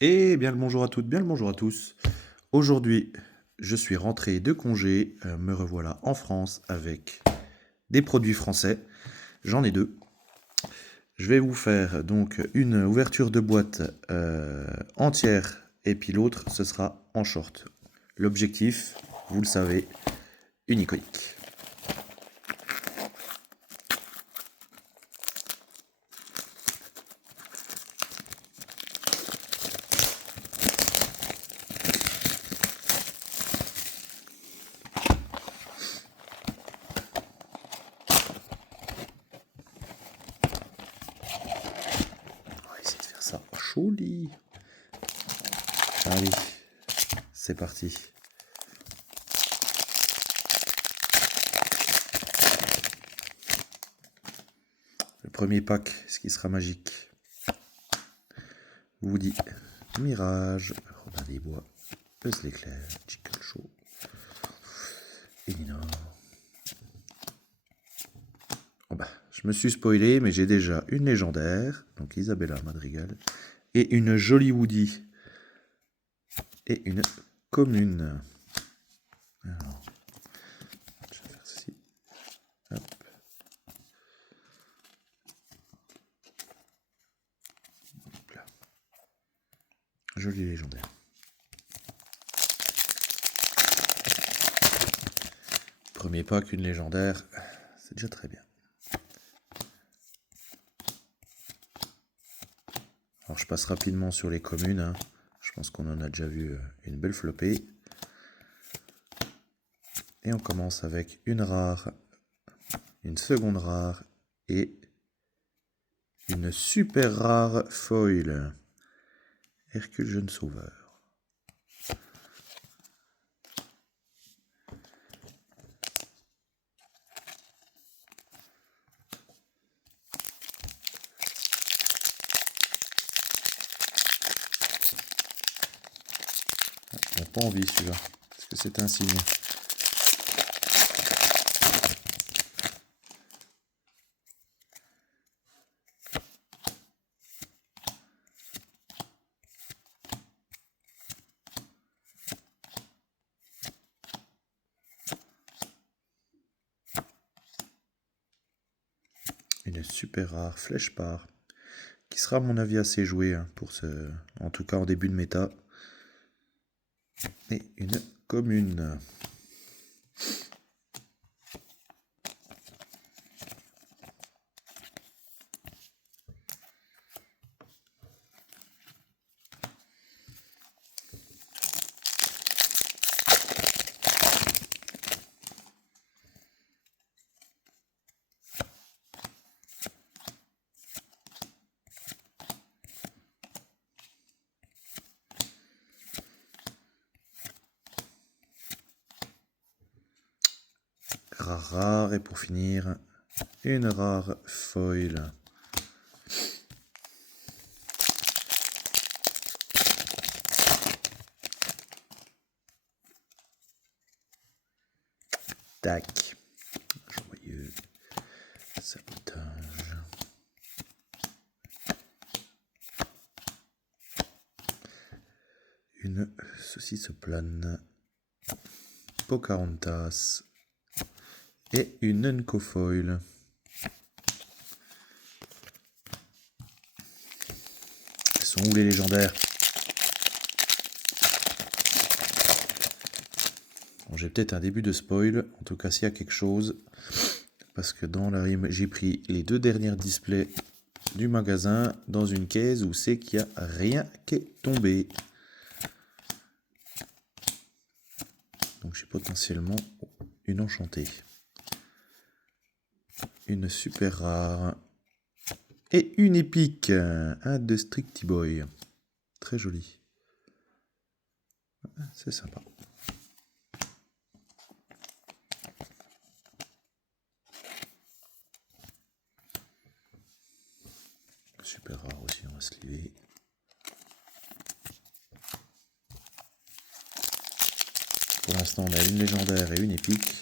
Et bien le bonjour à toutes, bien le bonjour à tous. Aujourd'hui, je suis rentré de congé, me revoilà en France avec des produits français. J'en ai deux. Je vais vous faire donc une ouverture de boîte entière et puis l'autre, ce sera en short. L'objectif, vous le savez, unique. On va essayer de faire ça joli. Allez, c'est parti. Le premier pack, ce qui sera magique. Woody, Mirage, Robin des Bois, Buzz l'éclair, Chicken Show, Elinor. Bon bah, je me suis spoilé, mais j'ai déjà une légendaire, donc Isabella Madrigal, et une jolie Woody, et une commune. Alors, je vais faire ceci. Hop. Hop là. Jolie légendaire. Premier pack, une légendaire, c'est déjà très bien. Alors je passe rapidement sur les communes, hein. Je pense qu'on en a déjà vu une belle flopée. Et on commence avec une rare, une seconde rare et une super rare foil. Hercule Jeune Sauveur. On n'a pas envie celui-là. Est-ce que c'est un signe? Une super rare flèche part, qui sera à mon avis assez jouée hein, pour ce, en tout cas en début de méta. Et une commune. Rare et pour finir, une rare foil. Tac. Joyeux sabotage. Une saucisse plane. Pocahontas. Et une Uncofoil. Elles sont où les légendaires? Bon, j'ai peut-être un début de spoil, en tout cas s'il y a quelque chose. Parce que dans la rime, j'ai pris les deux dernières displays du magasin dans une caisse où c'est qu'il n'y a rien qui est tombé. Donc j'ai potentiellement une enchantée. Une super rare. Et une épique. Un de Stricty Boy. Très joli. C'est sympa. Super rare aussi, on va se liver. Pour l'instant, on a une légendaire et une épique.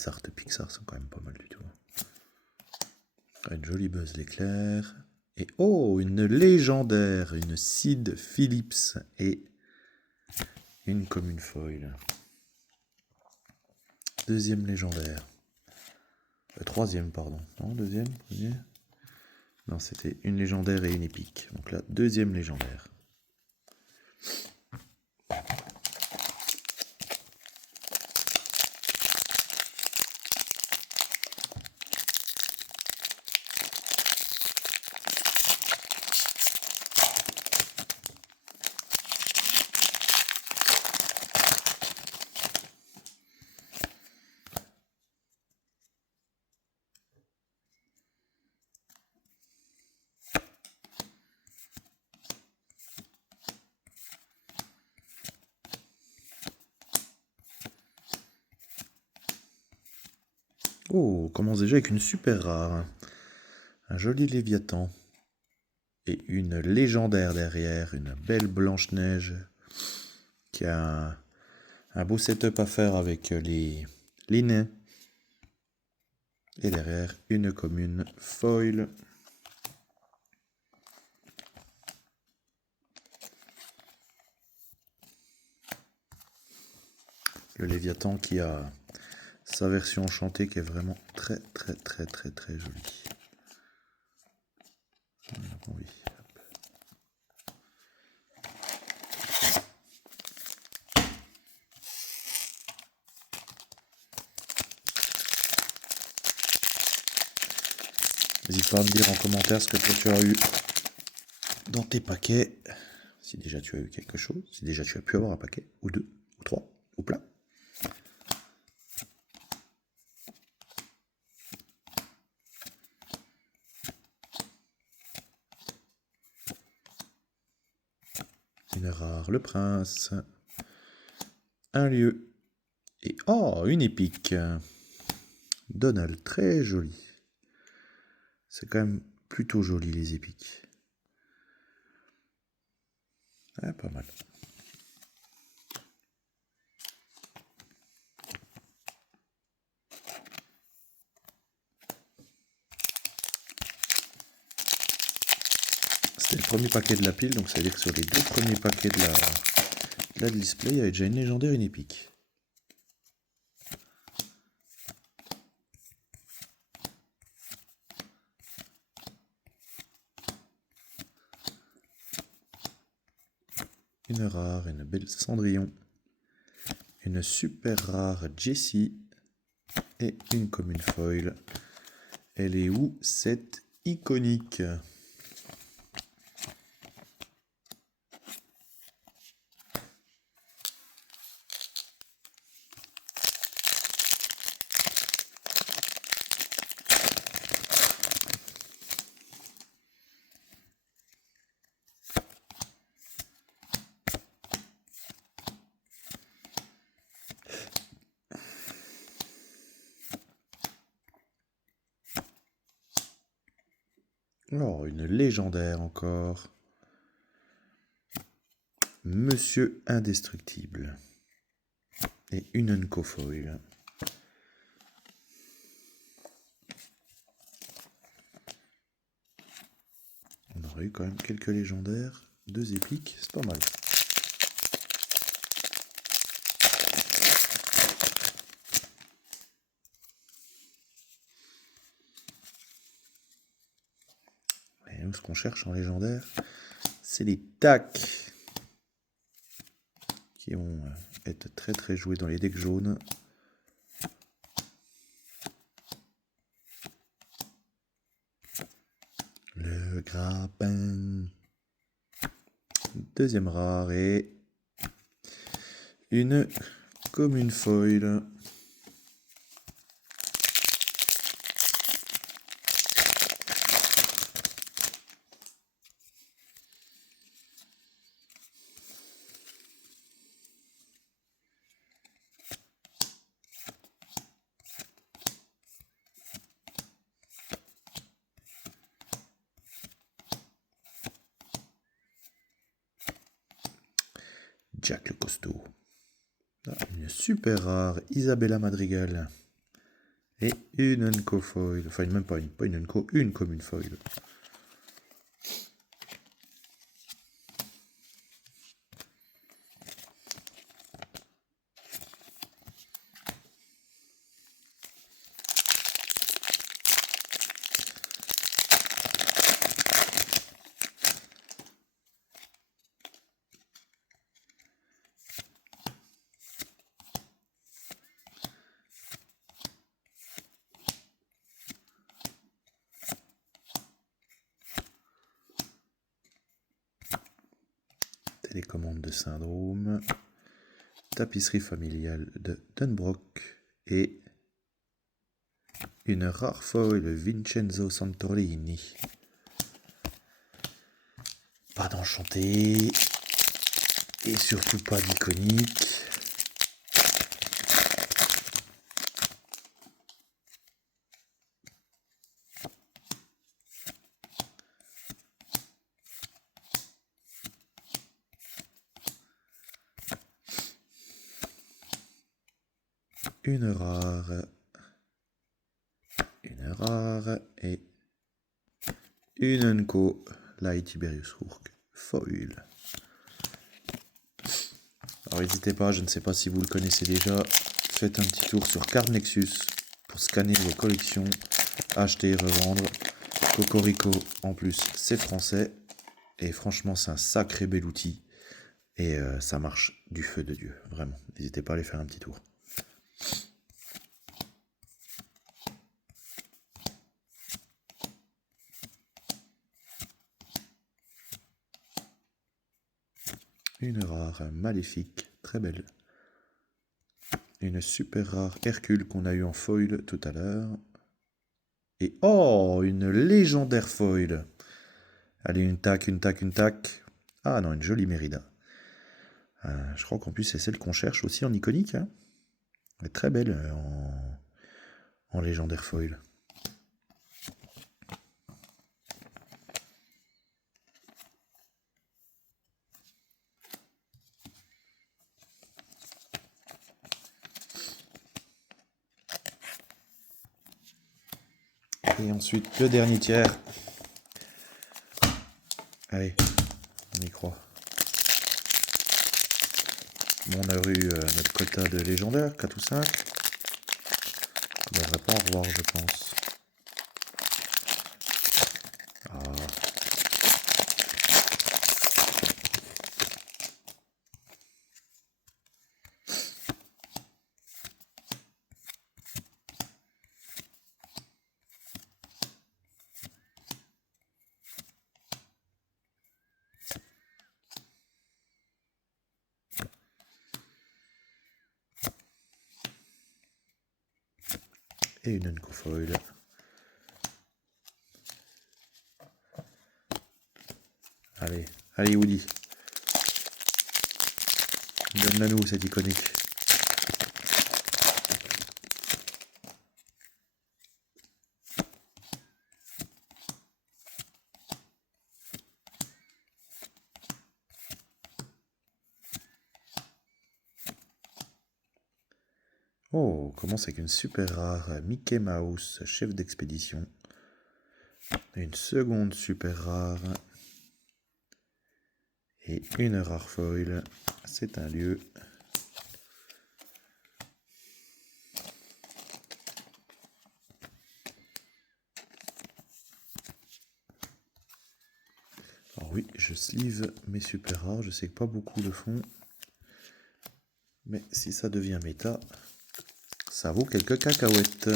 les arts Pixar sont quand même pas mal du tout. Une jolie Buzz l'éclair. Et oh, une légendaire, une Sid Phillips et une commune foil. Deuxième légendaire. Troisième, pardon. Non, deuxième, premier. Non, c'était une légendaire et une épique. Donc là, deuxième légendaire. Oh, on commence déjà avec une super rare. Un joli Léviathan. Et une légendaire derrière, une belle Blanche-Neige qui a un beau setup à faire avec les nains. Et derrière, une commune foil. Le Léviathan qui a sa version enchantée qui est vraiment très jolie. Oui. N'hésite pas à me dire en commentaire ce que toi tu as eu dans tes paquets. Si déjà tu as eu quelque chose, si déjà tu as pu avoir un paquet, ou deux, ou trois, ou plein. Une rare, le prince. Un lieu. Et oh, une épique. Donald, très joli. C'est quand même plutôt joli les épiques. Ah, pas mal. C'était le premier paquet de la pile, donc ça veut dire que sur les deux premiers paquets de la display, il y avait déjà une légendaire et une épique. Une rare, une belle Cendrillon. Une super rare Jessie. Et une commune foil. Elle est où cette iconique? Oh, une légendaire encore. Monsieur Indestructible. Et une Uncofoil. On aurait eu quand même quelques légendaires. Deux épiques, c'est pas mal. Et nous, ce qu'on cherche en légendaire, c'est les tacs qui vont être très joués dans les decks jaunes. Le grappin. Deuxième rare et une commune foil. Jack le costaud. Ah, une super rare Isabella Madrigal. Et une Unco foil. Enfin, même pas une Unco, une commune foil. Télécommande de Syndrome, tapisserie familiale de Dunbrock et une rare foil de Vincenzo Santorini. Pas d'enchanté et surtout pas d'iconique. Une rare et une Unco Light Tiberius Rourke foil. Alors n'hésitez pas, je ne sais pas si vous le connaissez déjà, faites un petit tour sur Card Nexus pour scanner vos collections, acheter, revendre. Cocorico en plus c'est français et franchement c'est un sacré bel outil et ça marche du feu de Dieu, vraiment. N'hésitez pas à aller faire un petit tour. Une rare maléfique, très belle. Une super rare Hercule qu'on a eu en foil tout à l'heure. Et oh, une légendaire foil. Allez, une tac, une tac, une tac. Ah non, une jolie Mérida. Je crois qu'en plus c'est celle qu'on cherche aussi en iconique. Hein. Elle est très belle en légendaire foil. Et ensuite, le dernier tiers. Allez, on y croit. Bon, on a eu notre quota de légendaire, 4 ou 5. On ne devrait pas en revoir, je pense. Ah. Et une Unco foil. Allez, allez Woody. Donne-la nous cette iconique. Oh, on commence avec une super rare Mickey Mouse, chef d'expédition. Une seconde super rare. Et une rare foil. C'est un lieu. Alors oui, je sleeve mes super rares. Je sais que pas beaucoup le font. Mais si ça devient méta, ça vaut quelques cacahuètes.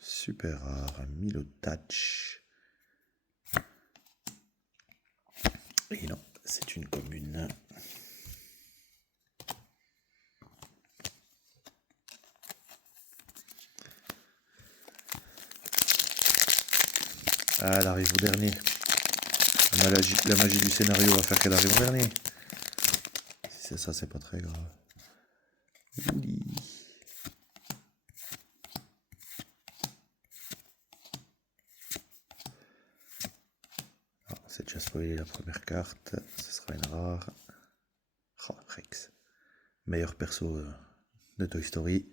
Super rare, Milo Touch. Et non, c'est une commune. Ah, elle arrive au dernier. La magie du scénario va faire qu'elle arrive en dernier. Si c'est ça, c'est pas très grave. Woody. Ah, c'est déjà spoilé la première carte. Ce sera une rare. Oh, Rex. Meilleur perso de Toy Story.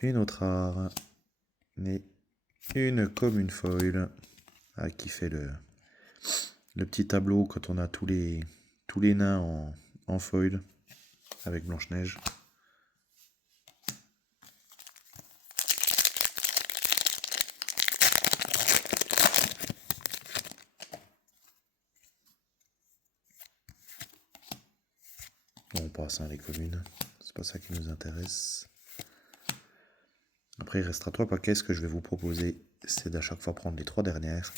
Une autre rare. Et une commune foil. Ah, qui fait le petit tableau quand on a tous les nains en foil avec Blanche-Neige. Bon, on passe les communes, c'est pas ça qui nous intéresse. Après il restera 3 paquets. Ce que je vais vous proposer, c'est d'à chaque fois prendre les 3 dernières.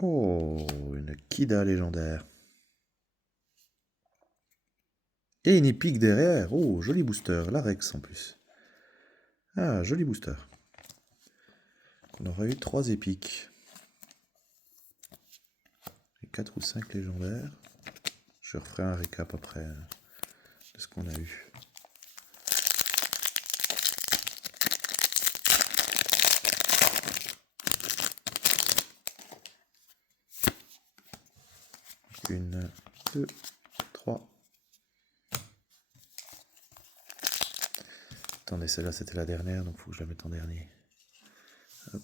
Oh, une Kida légendaire. Et une épique derrière. Oh, joli booster. La Rex en plus. Ah, joli booster. On aura eu 3 épiques. Et 4 ou 5 légendaires. Je referai un récap après de ce qu'on a eu. Une, 2, 3. Attendez, celle-là c'était la dernière, donc il faut que je la mette en dernier. Hop.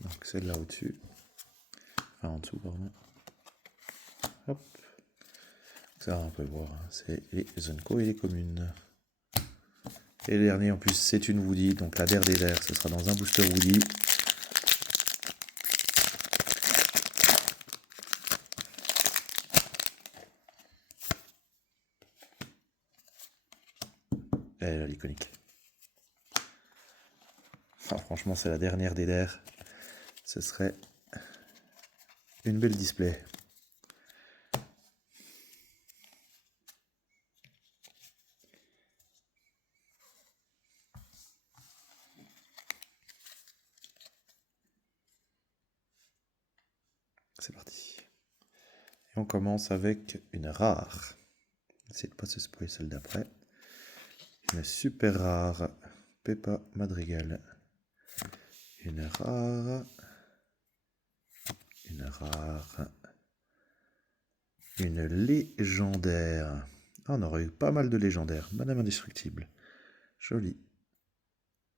Donc celle-là au-dessus. Enfin en dessous, pardon. Hop. Ça on peut voir, hein. C'est les Zonko et les communes. Et le dernier en plus c'est une Woody, donc la der des ders, ce sera dans un booster Woody. Elle est l'iconique. Enfin, franchement c'est la dernière des ders. Ce serait une belle display. C'est parti. Et on commence avec une rare. Essayez de pas se spoiler celle d'après. Une super rare. Peppa Madrigal. Une rare. Une rare. Une légendaire. Ah, on aurait eu pas mal de légendaires. Madame Indestructible. Joli.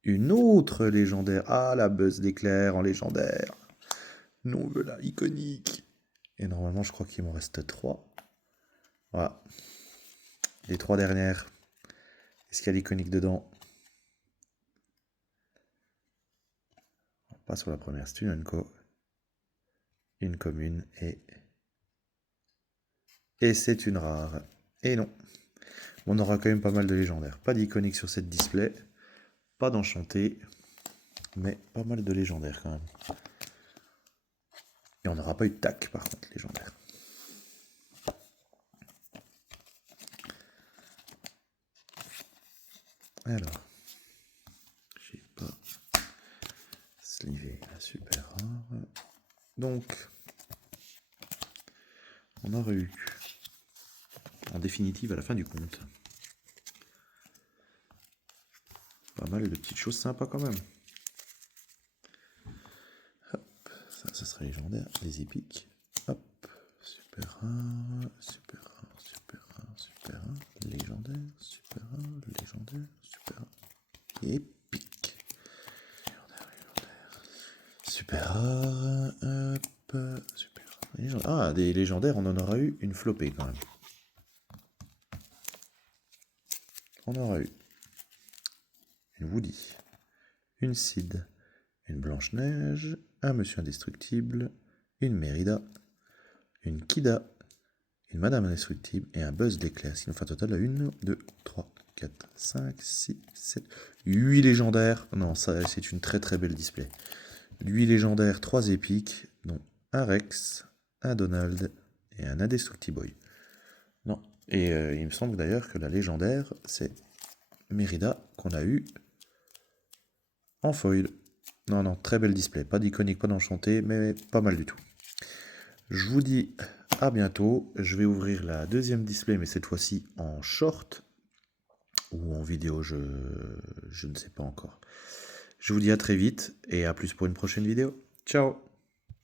Une autre légendaire. Ah, la buzz d'éclair en légendaire. Non, voilà, iconique. Et normalement, je crois qu'il m'en reste 3. Voilà. Les 3 dernières. Est-ce qu'il y a l'iconique dedans? On passe sur la première. C'est une Unco. Une commune et c'est une rare. Et non. On aura quand même pas mal de légendaires. Pas d'iconique sur cette display. Pas d'enchanté. Mais pas mal de légendaires quand même. Et on n'aura pas eu de tac par contre, légendaire. Alors. J'ai pas slivé la super rare. Donc. On aurait eu. En définitive à la fin du compte. Pas mal de petites choses sympas quand même. Hop, ça serait légendaire. Les épiques. Hop, super rare, super rare, super rare, super rare, légendaire, super rare, légendaire, super rare. Épique. Légendaire, légendaire. Super rare, hop, super rare. Légendaire. Ah, des légendaires, on en aura eu une flopée quand même. On aura eu une Woody, une Sid, une Blanche-Neige, un Monsieur Indestructible, une Mérida, une Kida, une Madame Indestructible et un Buzz d'éclair. Ce qui nous fait un total de 1, 2, 3, 4, 5, 6, 7, 8 légendaires. Non, ça c'est une très très belle display. 8 légendaires, 3 épiques, Non, un Rex, un Donald et un Indestructiboy. Non, et il me semble d'ailleurs que la légendaire, c'est Mérida qu'on a eu en foil. Non, non, très bel display. Pas d'iconique, pas d'enchanté, mais pas mal du tout. Je vous dis à bientôt. Je vais ouvrir la deuxième display, mais cette fois-ci en short ou en vidéo, je ne sais pas encore. Je vous dis à très vite et à plus pour une prochaine vidéo. Ciao!